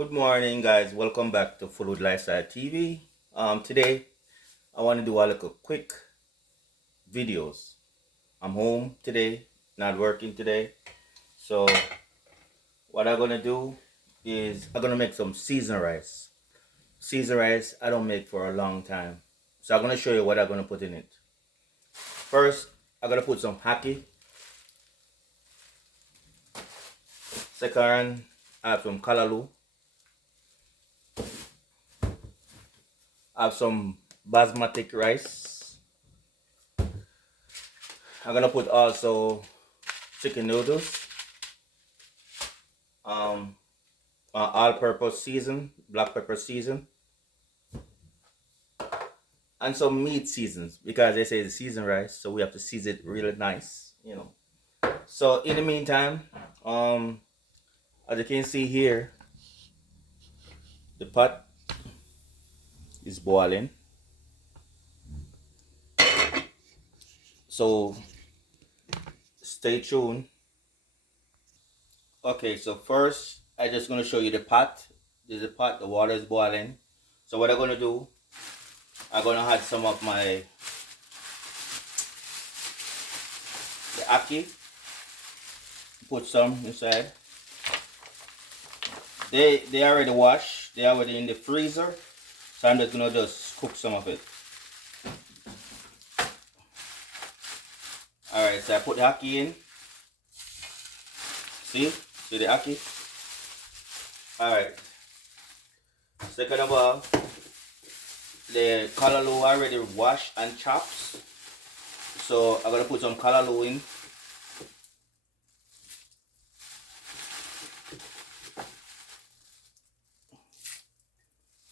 Good morning, guys. Welcome back to Food Lifestyle TV. Today I want to do a little quick videos. I'm home today, not working today. So what I'm gonna do is I'm gonna make some seasoned rice. Seasoned rice I don't make for a long time. So I'm gonna show you what I'm gonna put in it. First, I'm gonna put some ackee. Second, I have some callaloo. I have some basmati rice. I'm gonna put also chicken noodles, um, all-purpose season, black pepper season, and some meat seasons because they say it's seasoned rice, so we have to season it really nice. So in the meantime, as you can see here, the pot is boiling. So stay tuned. Okay, so first I'm just gonna show you the pot. This is the pot. The water is boiling. So what I'm gonna do, I'm gonna add some of the ackee. Put some inside. They already washed. They already in the freezer. So I'm just gonna just cook some of it. Alright, so I put the ackee in. See the ackee? Alright. Second of all, the callaloo already washed and chopped. So I'm gonna put some callaloo in.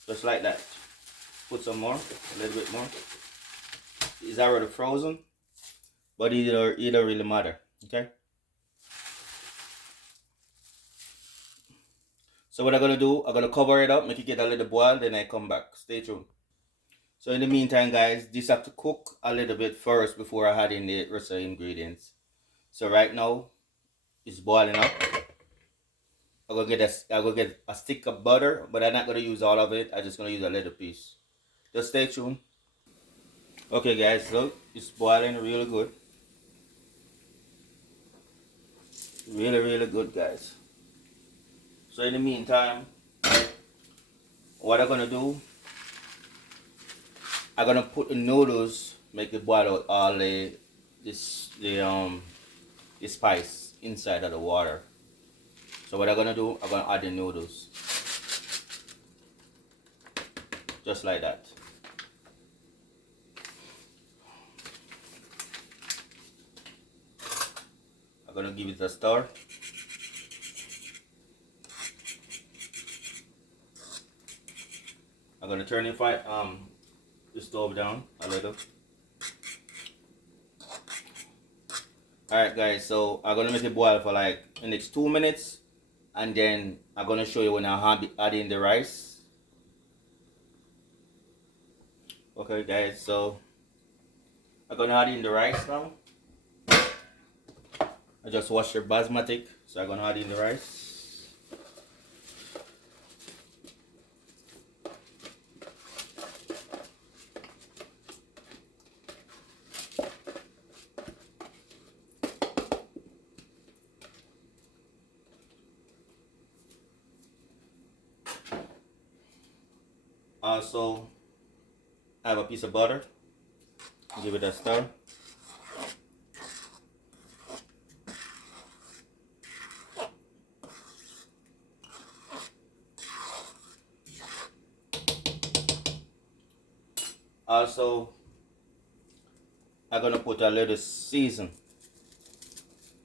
Just like that. Put some more, a little bit more. It's already frozen, but it don't really matter. Okay. So what I'm gonna do, I'm gonna cover it up, make it get a little boil, then I come back. Stay tuned. So in the meantime, guys, this have to cook a little bit first before I add in the rest of the ingredients. So right now, it's boiling up. I'm gonna get a stick of butter, but I'm not gonna use all of it. I'm just gonna use a little piece. Just stay tuned. Okay, guys, so it's boiling really good. Really good, guys. So in the meantime, what I'm gonna do, I'm gonna put the noodles, make it boil out all the spice inside of the water. So what I'm gonna do, I'm gonna add the noodles. Just like that. I'm gonna give it a stir. I'm gonna turn the stove down a little. Alright, guys, so I'm gonna make it boil for like the next 2 minutes, and then I'm gonna show you when I add in the rice. Okay, guys, so I'm gonna add in the rice now. I just washed the basmati, so I'm gonna add in the rice. Also, I have a piece of butter. Give it a stir. Also, I'm gonna put a little season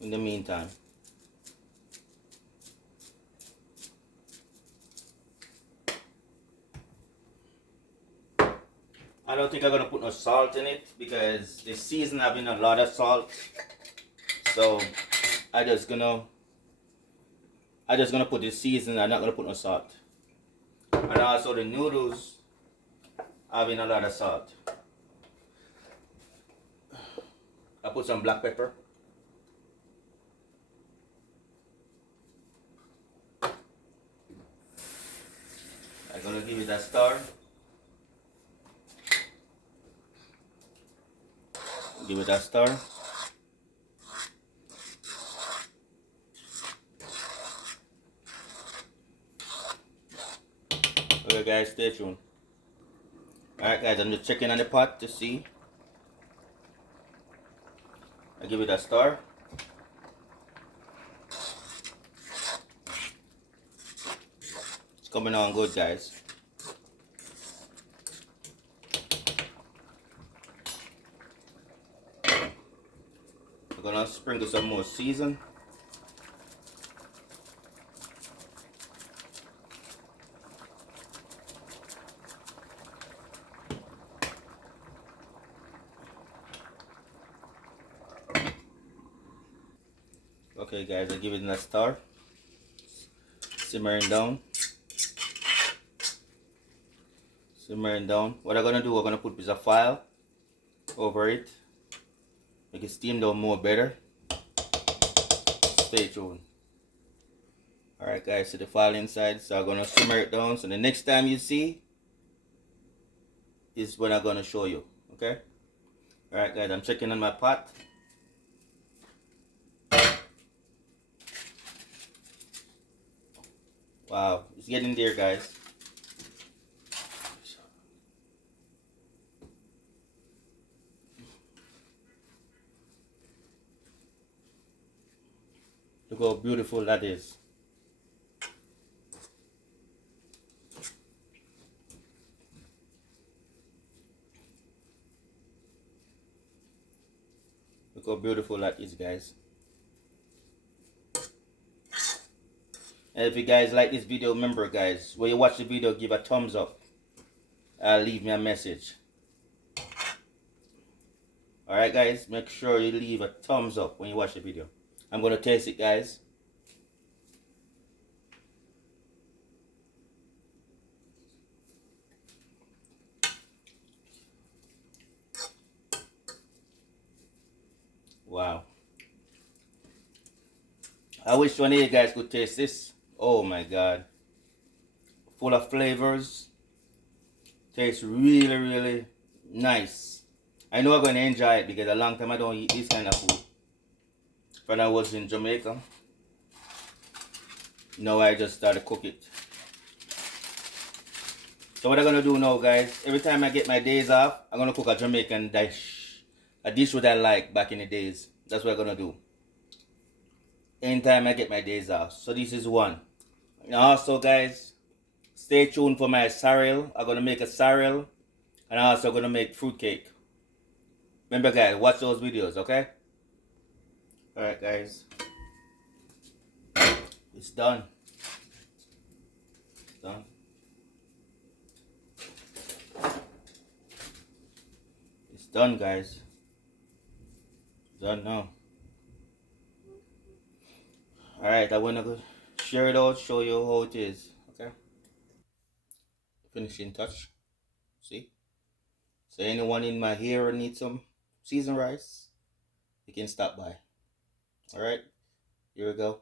in the meantime. I don't think I'm gonna put no salt in it because the season having a lot of salt. So I just gonna put the season. I'm not gonna put no salt. And also the noodles having a lot of salt. I put some black pepper. Gonna give it a stir. Give it a stir. Okay guys, stay tuned. Alright guys, I'm just checking on the pot to see. I give it a stir. It's coming on good guys. We're gonna sprinkle some more season. Okay guys, I give it a stir. Simmering down. Simmering down. What I'm gonna do, I'm gonna put a piece of foil over it. Make it steam down more better. Stay tuned. Alright guys, so the foil inside, so I'm gonna simmer it down. So the next time you see is when I'm gonna show you. Okay? Alright guys, I'm checking on my pot. Wow, it's getting there guys. Look how beautiful that is. Look how beautiful that is guys. And if you guys like this video, remember guys, when you watch the video, give a thumbs up. Leave me a message. Alright guys, make sure you leave a thumbs up when you watch the video. I'm going to taste it guys. Wow. I wish one of you guys could taste this. Oh my god. Full of flavors. Tastes really, really nice. I know I'm going to enjoy it because a long time I don't eat this kind of food. When I was in Jamaica. Now I just started to cook it. So what I'm going to do now guys, every time I get my days off, I'm going to cook a Jamaican dish. A dish what I like back in the days. That's what I'm going to do. Anytime I get my days off. So this is one. And also guys, stay tuned for my cereal. I'm going to make a cereal. And I'm also going to make fruitcake. Remember guys, watch those videos, okay? Alright guys. It's done. It's done. It's done guys. It's done now. Alright, I want to share it out, show you how it is. Okay? Finishing touch. See? So anyone in my hair needs some seasoned rice, you can stop by. Alright? Here we go.